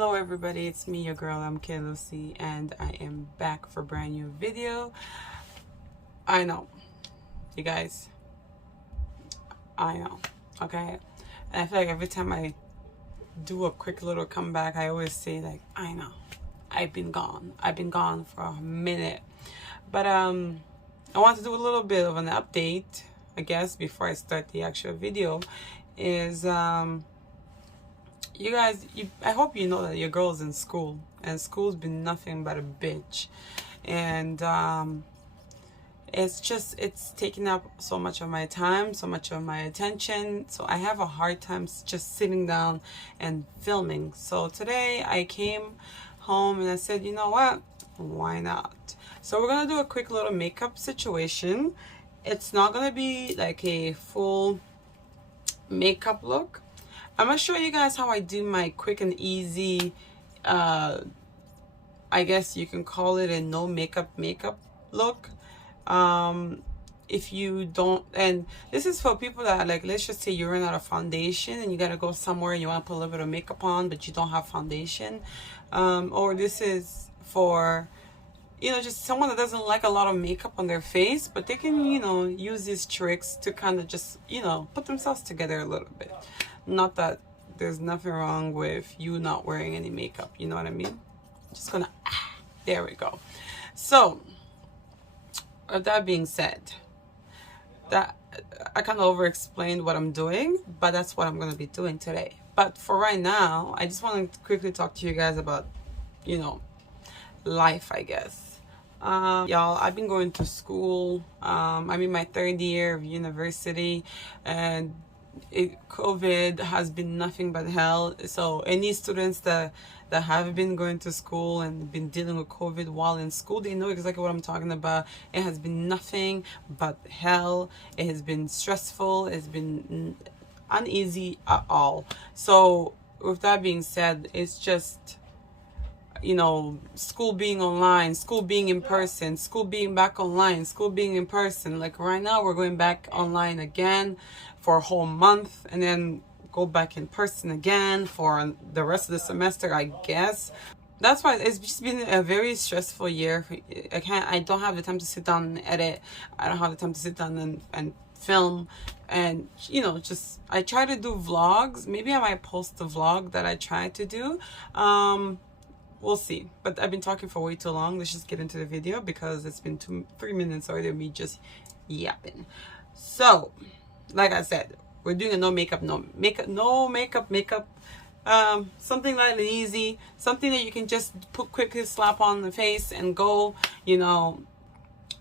Hello everybody, it's me, your girl, I'm Lucy, and I am back for a brand new video. I know, you guys, I know, okay? And I feel like every time I do a quick little comeback, I always say like, I know, I've been gone for a minute. But I want to do a little bit of an update, I guess, before I start the actual video, is you guys, I hope you know that your girl's in school, and school's been nothing but a bitch, and it's taking up so much of my time, so much of my attention, so I have a hard time just sitting down and filming. So today I came home and I said, you know what, why not? So we're gonna do a quick little makeup situation. It's not gonna be like a full makeup look. I'm gonna show you guys how I do my quick and easy, I guess you can call it a no makeup look. If you don't, and this is for people that, like, let's just say you run out of foundation and you gotta go somewhere and you want to put a little bit of makeup on but you don't have foundation, or this is for, you know, just someone that doesn't like a lot of makeup on their face, but they can, you know, use these tricks to kind of just, you know, put themselves together a little bit. Not that there's nothing wrong with you not wearing any makeup, you know what I mean? Just gonna, there we go. So, with that being said, that I kind of over-explained what I'm doing, but that's what I'm gonna be doing today. But for right now, I just want to quickly talk to you guys about, you know, life, I guess. Y'all, I've been going to school. I'm in my 3rd year of university, and COVID has been nothing but hell. So any students that have been going to school and been dealing with COVID while in school, they know exactly what I'm talking about. It has been nothing but hell. It has been stressful. It's been uneasy at all. So with that being said, it's just, you know, school being online, school being in person, school being back online, school being in person. Like right now we're going back online again for a whole month, and then go back in person again for the rest of the semester, I guess. That's why it's just been a very stressful year. I don't have the time to sit down and edit. I don't have the time to sit down and film, and, you know, just I try to do vlogs. Maybe I might post the vlog that I tried to do. We'll see. But I've been talking for way too long. Let's just get into the video because it's been 3 minutes already of me just yapping. So, like I said, we're doing a no makeup, something light and easy, something that you can just quickly slap on the face and go, you know.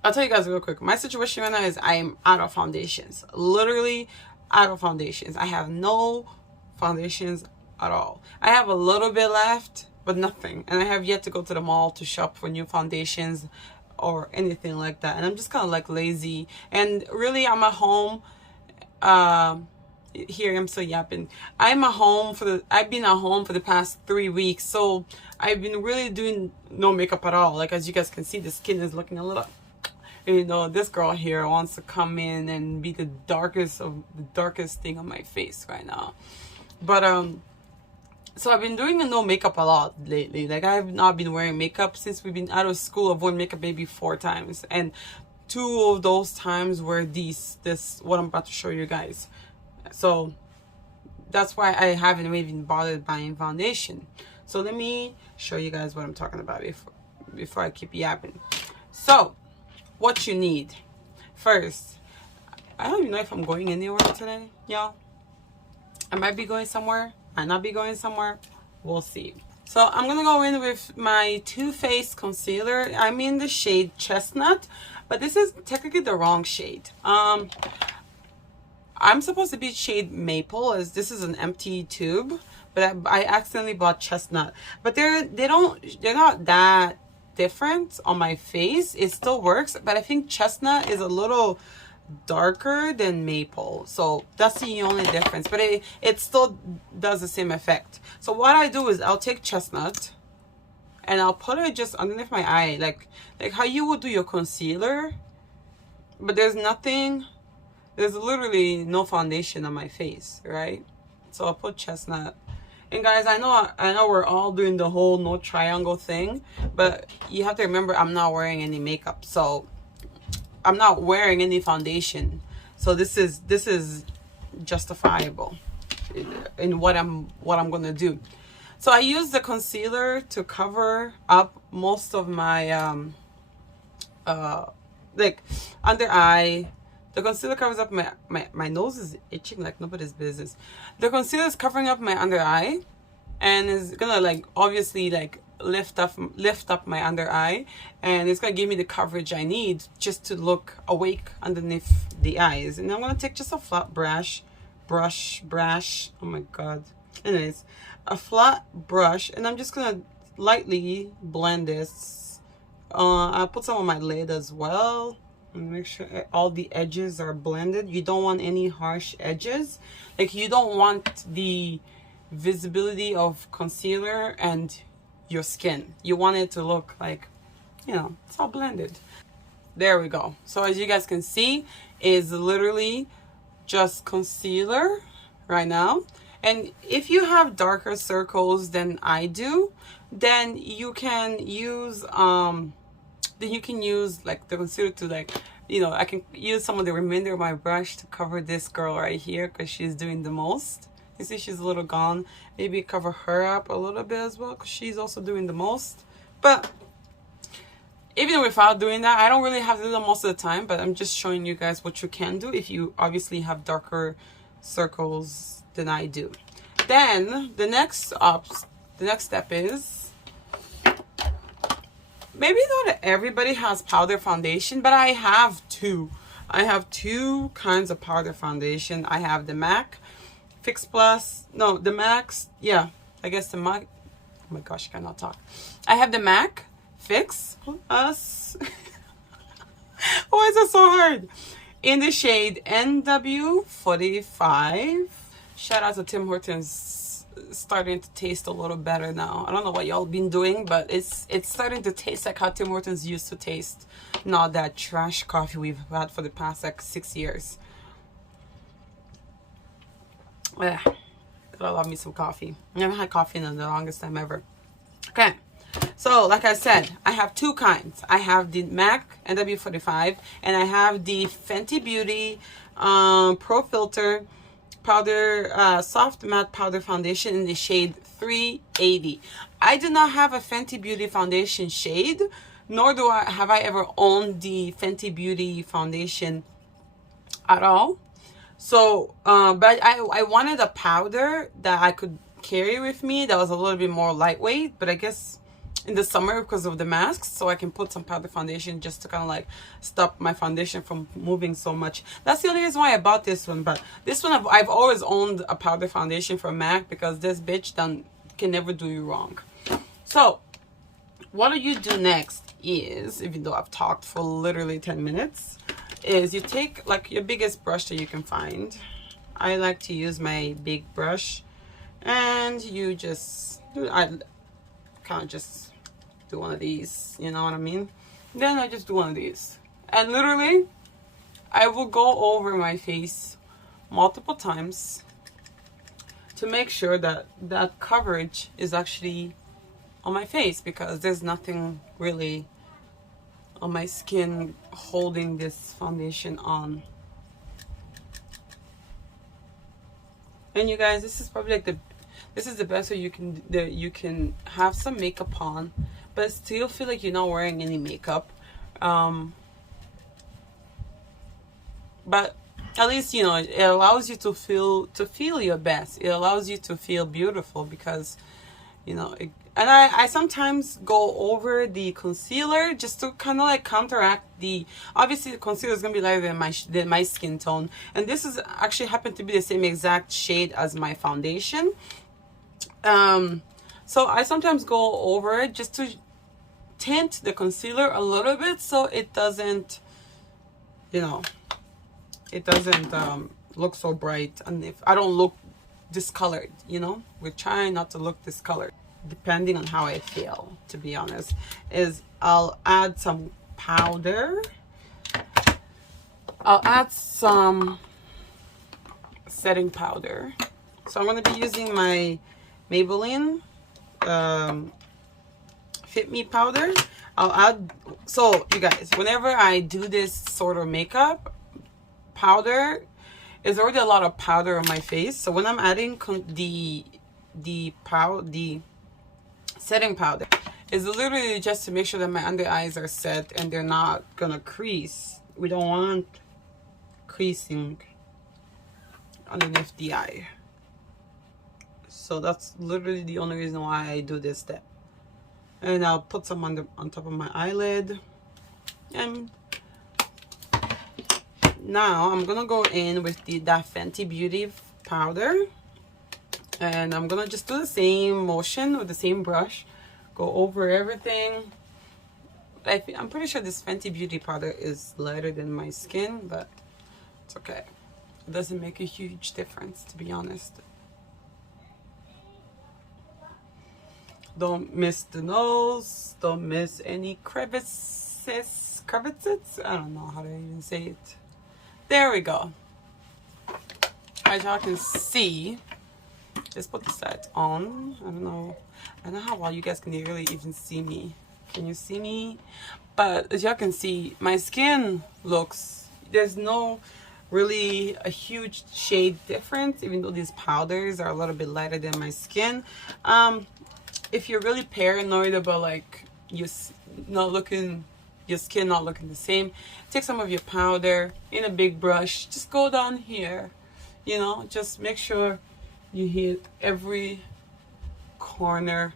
I'll tell you guys real quick. My situation right now is I am out of foundations. Literally out of foundations. I have no foundations at all. I have a little bit left, but nothing. And I have yet to go to the mall to shop for new foundations or anything like that. And I'm just kind of like lazy. And really, I'm at home. Here, I'm still yapping. I've been at home for the past 3 weeks. So I've been really doing no makeup at all. Like, as you guys can see, the skin is looking a little, you know, this girl here wants to come in and be the darkest thing on my face right now. But, so I've been doing the no makeup a lot lately. Like, I've not been wearing makeup since we've been out of school. I've worn makeup maybe 4 times. And 2 of those times were this what I'm about to show you guys. So that's why I haven't even bothered buying foundation. So let me show you guys what I'm talking about before I keep yapping. So what you need first, I don't even know if I'm going anywhere today, y'all. I might be going somewhere, might not be going somewhere, we'll see. So I'm gonna go in with my Too Faced concealer. I'm in the shade Chestnut, but this is technically the wrong shade. I'm supposed to be shade Maple, as this is an empty tube, but I accidentally bought Chestnut. But they're not that different on my face. It still works, but I think Chestnut is a little darker than Maple, so that's the only difference, but it still does the same effect. So what I do is I'll take Chestnut and I'll put it just underneath my eye, like how you would do your concealer, but there's literally no foundation on my face, right? So I'll put Chestnut And guys, I know we're all doing the whole no triangle thing, but you have to remember I'm not wearing any makeup, so I'm not wearing any foundation. So this is justifiable in what I'm gonna do. So I use the concealer to cover up most of my like under eye. The concealer covers up my nose is itching like nobody's business. The concealer is covering up my under eye, and is gonna like obviously like lift up my under eye, and it's gonna give me the coverage I need just to look awake underneath the eyes. And I'm gonna take just a flat brush. Oh my god. Anyways, a flat brush, and I'm just gonna lightly blend this. I'll put some on my lid as well and make sure all the edges are blended. You don't want any harsh edges. Like, you don't want the visibility of concealer and your skin. You want it to look like, you know, it's all blended. There we go. So as you guys can see, is literally just concealer right now. And if you have darker circles than I do, then you can use like the concealer to, like, you know, I can use some of the remainder of my brush to cover this girl right here because she's doing the most. You see she's a little gone. Maybe cover her up a little bit as well because she's also doing the most. But even without doing that, I don't really have to do that most of the time, but I'm just showing you guys what you can do if you obviously have darker circles than I do. Then the next step is, maybe not everybody has powder foundation, but I have two. I have two kinds of powder foundation. I have the MAC Fix Plus. No, the MAC's, yeah, I guess the MAC. Oh my gosh, I cannot talk. I have the MAC Fix Plus. Why is it so hard? In the shade NW45. Shout out to Tim Hortons. Starting to taste a little better now. I don't know what y'all been doing, but it's starting to taste like how Tim Hortons used to taste, not that trash coffee we've had for the past like 6 years. I love me some coffee. Never had coffee in the longest time ever. Okay, so like I said, I have two kinds. I have the MAC NW45, and I have the Fenty Beauty Pro Filter powder soft matte powder foundation in the shade 380. I do not have a Fenty Beauty foundation shade, nor have I ever owned the Fenty Beauty foundation at all. So but I wanted a powder that I could carry with me that was a little bit more lightweight, but I guess in the summer, because of the masks, so I can put some powder foundation just to kind of like stop my foundation from moving so much. That's the only reason why I bought this one. But this one, I've always owned a powder foundation from MAC because this bitch can never do you wrong. So what do you do next is, even though I've talked for literally 10 minutes, is you take like your biggest brush that you can find. I like to use my big brush, and you just I kind of just do one of these, you know what I mean? Then I just do one of these, and literally I will go over my face multiple times to make sure that that coverage is actually on my face, because there's nothing really on my skin holding this foundation on. And you guys, this is probably like this is the best way you can have some makeup on, but still feel like you're not wearing any makeup. But at least, you know, it allows you to feel your best. It allows you to feel beautiful, because, you know, and I sometimes go over the concealer just to kind of like counteract obviously the concealer is gonna be lighter than my skin tone, and this is actually happened to be the same exact shade as my foundation. So I sometimes go over it just to tint the concealer a little bit, so it doesn't, you know, it doesn't look so bright, and if I don't look discolored, you know, we're trying not to look discolored. Depending on how I feel, to be honest, is I'll add some powder. I'll add some setting powder. So I'm going to be using my Maybelline Fit Me powder. I'll add, so you guys, whenever I do this sort of makeup, powder is already a lot of powder on my face. So when I'm adding the setting powder, is literally just to make sure that my under eyes are set and they're not gonna crease. We don't want creasing underneath the eye. So that's literally the only reason why I do this step. And I'll put some on top of my eyelid. And now I'm gonna go in with that Fenty Beauty powder, and I'm gonna just do the same motion with the same brush, go over everything. I'm pretty sure this Fenty Beauty powder is lighter than my skin, but it's okay. It doesn't make a huge difference, to be honest. Don't miss the nose, don't miss any crevices. I don't know how to even say it. There we go. As y'all can see, let's put this light on. I don't know how well you guys can really even see me. Can you see me? But as y'all can see, my skin looks, there's no really a huge shade difference, even though these powders are a little bit lighter than my skin. If you're really paranoid about like your skin not looking the same, take some of your powder in a big brush, just go down here, you know, just make sure you hit every corner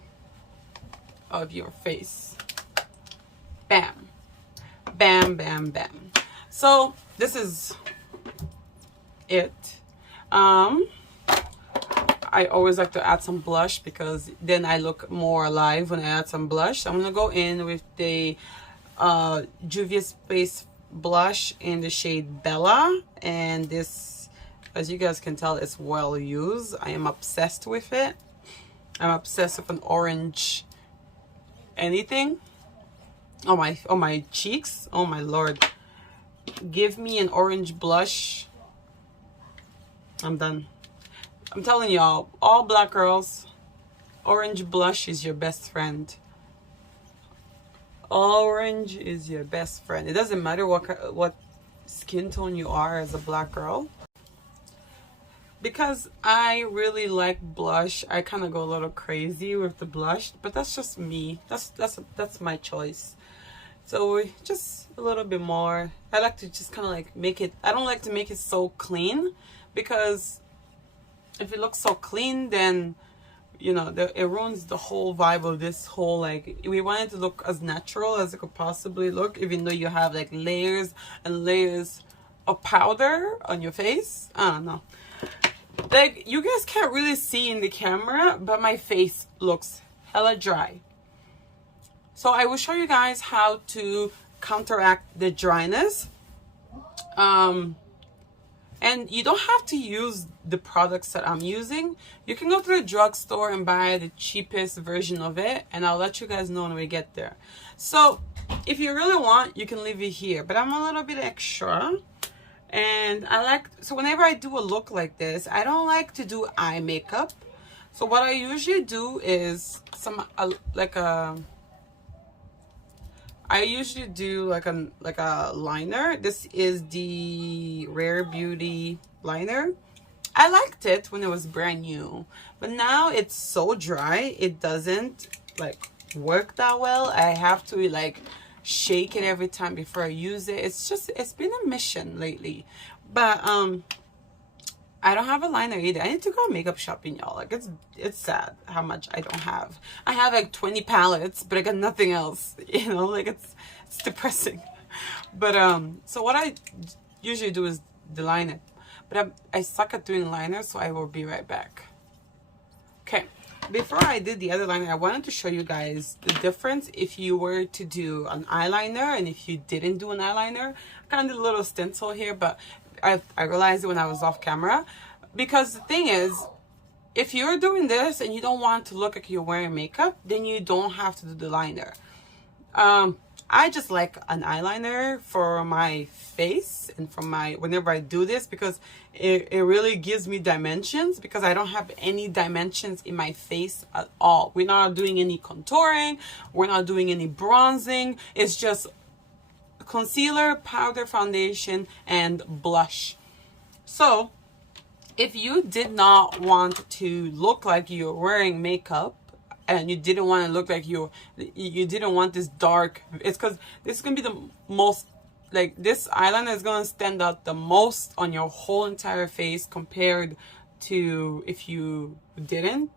of your face. Bam, bam, bam, bam. So this is it. I always like to add some blush because then I look more alive when I add some blush. I'm gonna go in with the Juvia's Space blush in the shade Bella, and this, as you guys can tell, is well used. I am obsessed with it. I'm obsessed with an orange anything on my cheeks. Oh my lord, give me an orange blush, I'm done. I'm telling y'all, all black girls, orange blush is your best friend. Orange is your best friend. It doesn't matter what skin tone you are as a black girl. Because I really like blush, I kind of go a little crazy with the blush, but that's just me. That's my choice. So just a little bit more. I like to just kind of like make it, I don't like to make it so clean, because if it looks so clean, then you know, it ruins the whole vibe of this whole, like, we want it to look as natural as it could possibly look, even though you have like layers and layers of powder on your face. I don't know, like, you guys can't really see in the camera, but my face looks hella dry. So I will show you guys how to counteract the dryness. And you don't have to use the products that I'm using. You can go to the drugstore and buy the cheapest version of it, and I'll let you guys know when we get there. So if you really want, you can leave it here, but I'm a little bit extra. And I like, so whenever I do a look like this, I don't like to do eye makeup. So what I usually do is I usually do like a liner. This is the Rare Beauty liner. I liked it when it was brand new, but now it's so dry, it doesn't like work that well. I have to like shake it every time before I use it. It's been a mission lately. But I don't have a liner either. I need to go makeup shopping, y'all. Like, it's sad how much I don't have. I have like 20 palettes, but I got nothing else. You know, like, it's depressing. But so what I usually do is the liner. But I suck at doing liner, so I will be right back. Okay, before I did the other liner, I wanted to show you guys the difference if you were to do an eyeliner and if you didn't do an eyeliner. I kind of did a little stencil here, but I realized it when I was off camera. Because the thing is, if you're doing this and you don't want to look like you're wearing makeup, then you don't have to do the liner. I just like an eyeliner for my face and for my, whenever I do this, because it really gives me dimensions, because I don't have any dimensions in my face at all. We're not doing any contouring. We're not doing any bronzing. It's just concealer, powder, foundation, and blush. So if you did not want to look like you're wearing makeup, and you didn't want to look like you didn't want this dark, it's because this is gonna be the most, like, this eyeliner is gonna stand out the most on your whole entire face, compared to if you didn't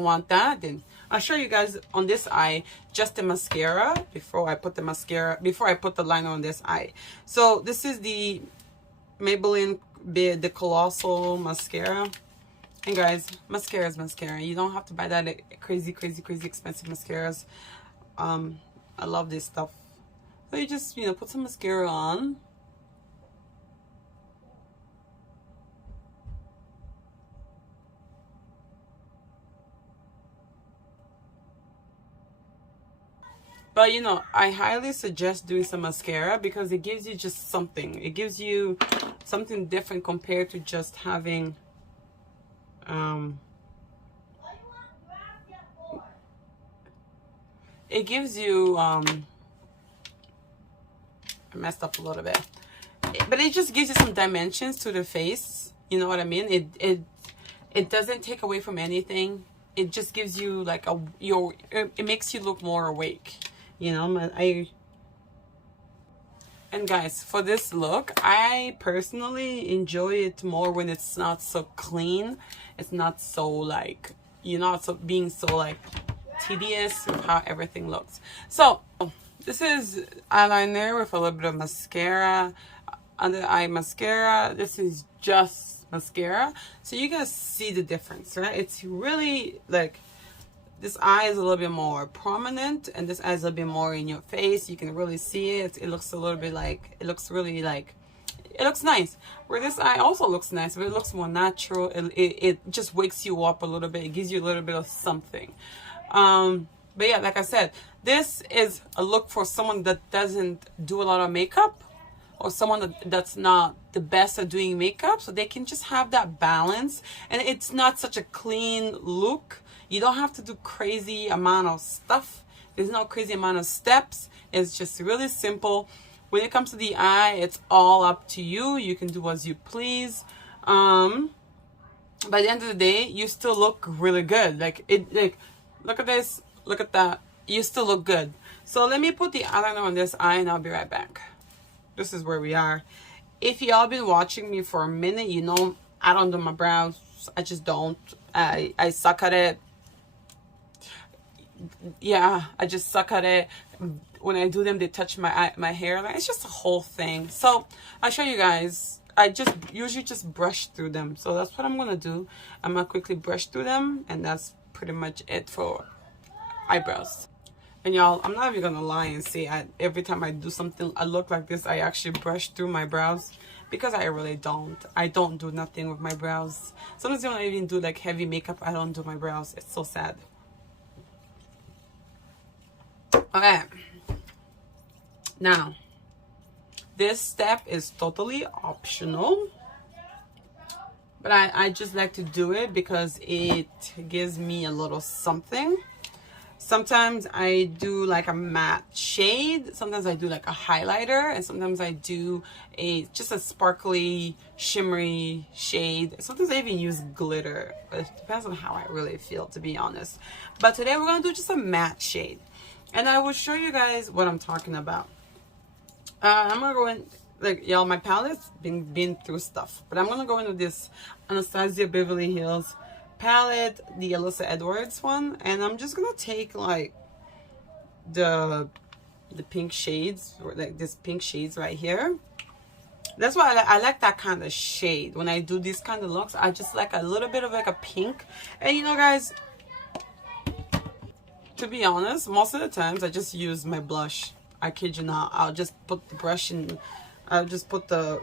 want that. Then I'll show you guys on this eye just the mascara before I put the liner on this eye. So this is the Maybelline the Colossal Mascara. And guys, mascara is mascara. You don't have to buy that crazy expensive mascaras. I love this stuff. So you just, you know, put some mascara on. But you know, I highly suggest doing some mascara, because it gives you just something. It gives you something different compared to just having it gives you I messed up a little bit, but it just gives you some dimensions to the face. You know what I mean? It doesn't take away from anything. It just gives you like it makes you look more awake, you know. And guys, for this look, I personally enjoy it more when it's not so clean. It's not so like, you're not so being so like tedious with how everything looks. So this is eyeliner with a little bit of mascara, under the eye mascara. This is just mascara. So you guys see the difference, right? It's really like, this eye is a little bit more prominent, and this eye is a little bit more in your face. You can really see it. It looks a little bit like, it looks really like, it looks nice. Where this eye also looks nice, but it looks more natural. It just wakes you up a little bit. It gives you a little bit of something. But yeah, like I said, this is a look for someone that doesn't do a lot of makeup, or someone that's not the best at doing makeup, so they can just have that balance. And it's not such a clean look. You don't have to do crazy amount of stuff. There's no crazy amount of steps. It's just really simple. When it comes to the eye, it's all up to you. You can do as you please. By the end of the day, you still look really good. Like, look at this, look at that. You still look good. So let me put the eyeliner on this eye, and I'll be right back. This is where we are. If y'all been watching me for a minute, you know I don't do my brows. I just don't. I suck at it. Yeah, I just suck at it. When I do them, they touch my hairline. It's just a whole thing. So I'll show you guys. I just usually just brush through them. So that's what I'm gonna do. I'm gonna quickly brush through them, and that's pretty much it for eyebrows. And y'all, I'm not even gonna lie and say every time I do something I look like this, I actually brush through my brows, because I really don't. I don't do nothing with my brows. Sometimes when I even do like heavy makeup, I don't do my brows. It's so sad. Okay, now this step is totally optional, but I just like to do it because it gives me a little something. Sometimes I do like a matte shade, sometimes I do like a highlighter, and sometimes I do just a sparkly shimmery shade. Sometimes I even use glitter. It depends on how I really feel, to be honest. But today we're gonna do just a matte shade, and I will show you guys what I'm talking about. I'm gonna go in, like, y'all, my palette's been through stuff, but I'm gonna go into this Anastasia Beverly Hills palette, the Alyssa Edwards one, and I'm just gonna take like the pink shades, or like this pink shades right here. That's why I like that kind of shade. When I do these kind of looks, I just like a little bit of like a pink. And you know, guys, to be honest, most of the times I just use my blush. I kid you not. I'll just put the brush in, I'll just put the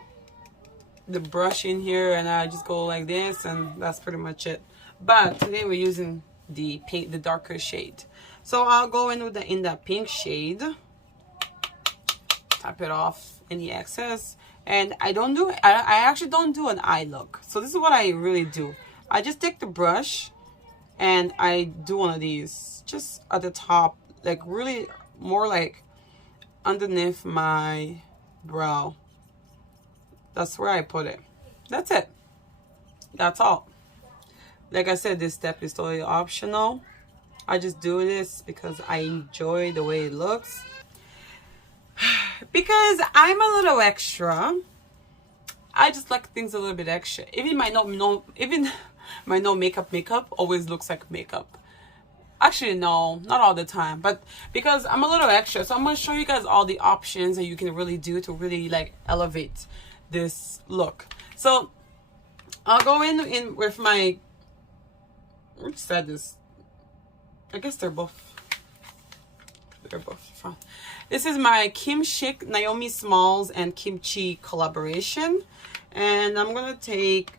brush in here, and I just go like this, and that's pretty much it. But today we're using the pink, the darker shade. So I'll go in with in that pink shade, tap it off any excess. And I actually don't do an eye look. So this is what I really do. I just take the brush and I do one of these just at the top, like really more like underneath my brow. That's where I put it. That's it. That's all. Like I said, this step is totally optional. I just do this because I enjoy the way it looks. Because I'm a little extra. I just like things a little bit extra. Even my no makeup always looks like makeup. Actually, no, not all the time, but because I'm a little extra, so I'm gonna show you guys all the options that you can really do to really like elevate this look. So I'll go in with my, which side is, I guess they're both fun. This is my Kim Chic Naomi Smalls and Kimchi collaboration, and I'm gonna take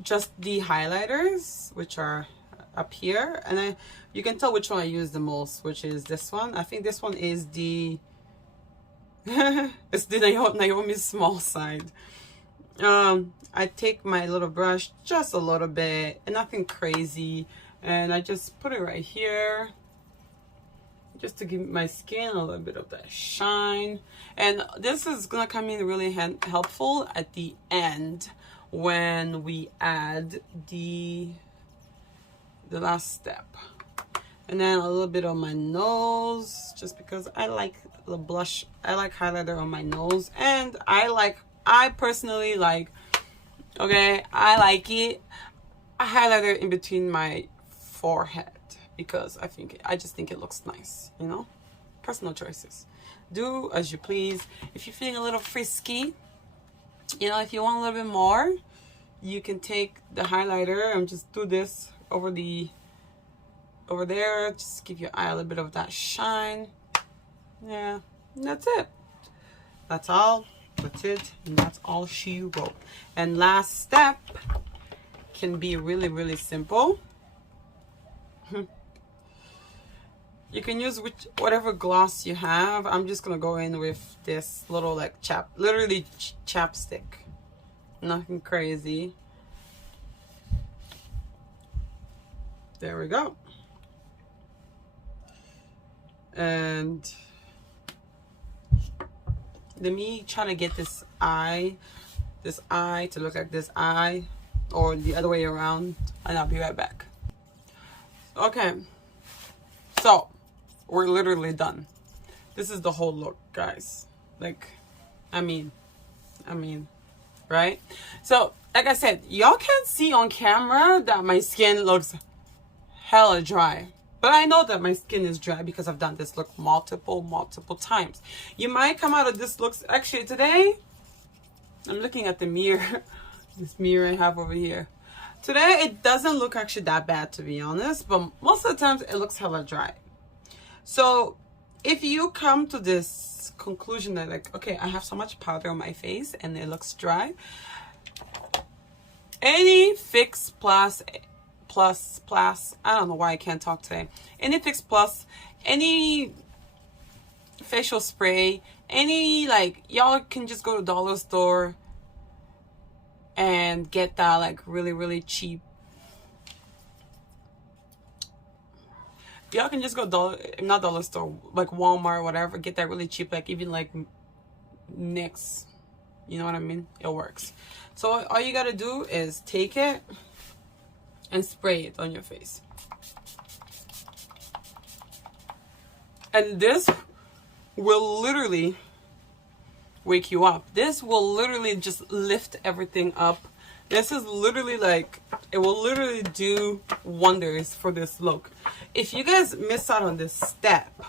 just the highlighters, which are up here, and you can tell which one I use the most, which is this one. I think this one is the it's the Naomi Small side. I take my little brush, just a little bit, and nothing crazy, and I just put it right here just to give my skin a little bit of that shine. And this is gonna come in really helpful at the end when we add the last step. And then a little bit on my nose, just because I like the blush, I like highlighter on my nose, and I personally like, okay, I like it, a highlighter in between my forehead, because I just think it looks nice, you know. Personal choices. Do as you please. If you're feeling a little frisky, you know, if you want a little bit more, you can take the highlighter and just do this over there, just give your eye a little bit of that shine. Yeah, and that's it. That's all. That's it. And that's all she wrote. And last step can be really, really simple. You can use whatever gloss you have. I'm just gonna go in with this little like chapstick. Nothing crazy. There we go. And let me try to get this eye to look like this eye, or the other way around, and I'll be right back. Okay, so we're literally done. This is the whole look, guys. Like, I mean, right? So, like I said, y'all can't see on camera that my skin looks hella dry. But I know that my skin is dry because I've done this look multiple times. You might come out of this looks, actually today, I'm looking at the mirror, this mirror I have over here. Today, it doesn't look actually that bad, to be honest, but most of the times it looks hella dry. So if you come to this conclusion that like, okay, I have so much powder on my face and it looks dry, any Fix Plus, I don't know why I can't talk today. Any Fix Plus, any facial spray, any, like, y'all can just go to dollar store and get that like really cheap. Y'all can just go not dollar store, like Walmart or whatever, get that really cheap, like even like NYX, you know what I mean? It works. So all you gotta do is take it and spray it on your face. And this will literally wake you up. This will literally just lift everything up. This is literally like, it will literally do wonders for this look. If you guys miss out on this step,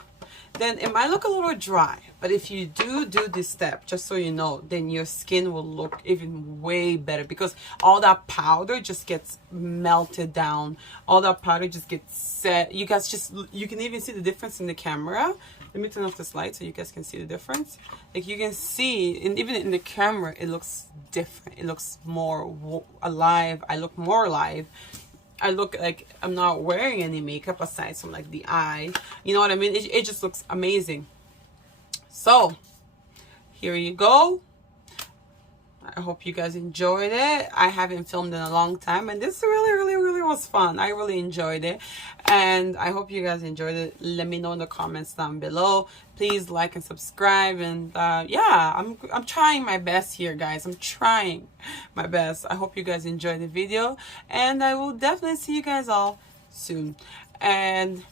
then it might look a little dry. But if you do this step, just so you know, then your skin will look even way better, because all that powder just gets melted down. All that powder just gets set. You guys just, you can even see the difference in the camera. Let me turn off this light so you guys can see the difference. Like you can see, and even in the camera, it looks different. It looks more alive. I look more alive. I look like I'm not wearing any makeup aside from like the eye. You know what I mean? It just looks amazing. So here you go. I hope you guys enjoyed it. I haven't filmed in a long time, and this really was fun. I really enjoyed it, and I hope you guys enjoyed it. Let me know in the comments down below. Please like and subscribe, and yeah, I'm trying my best here, guys. I'm trying my best. I hope you guys enjoyed the video, and I will definitely see you guys all soon. And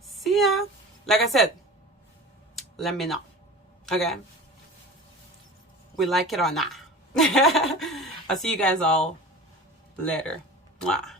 see ya. Like I said, let me know, okay? We like it or not. I'll see you guys all later. Mwah.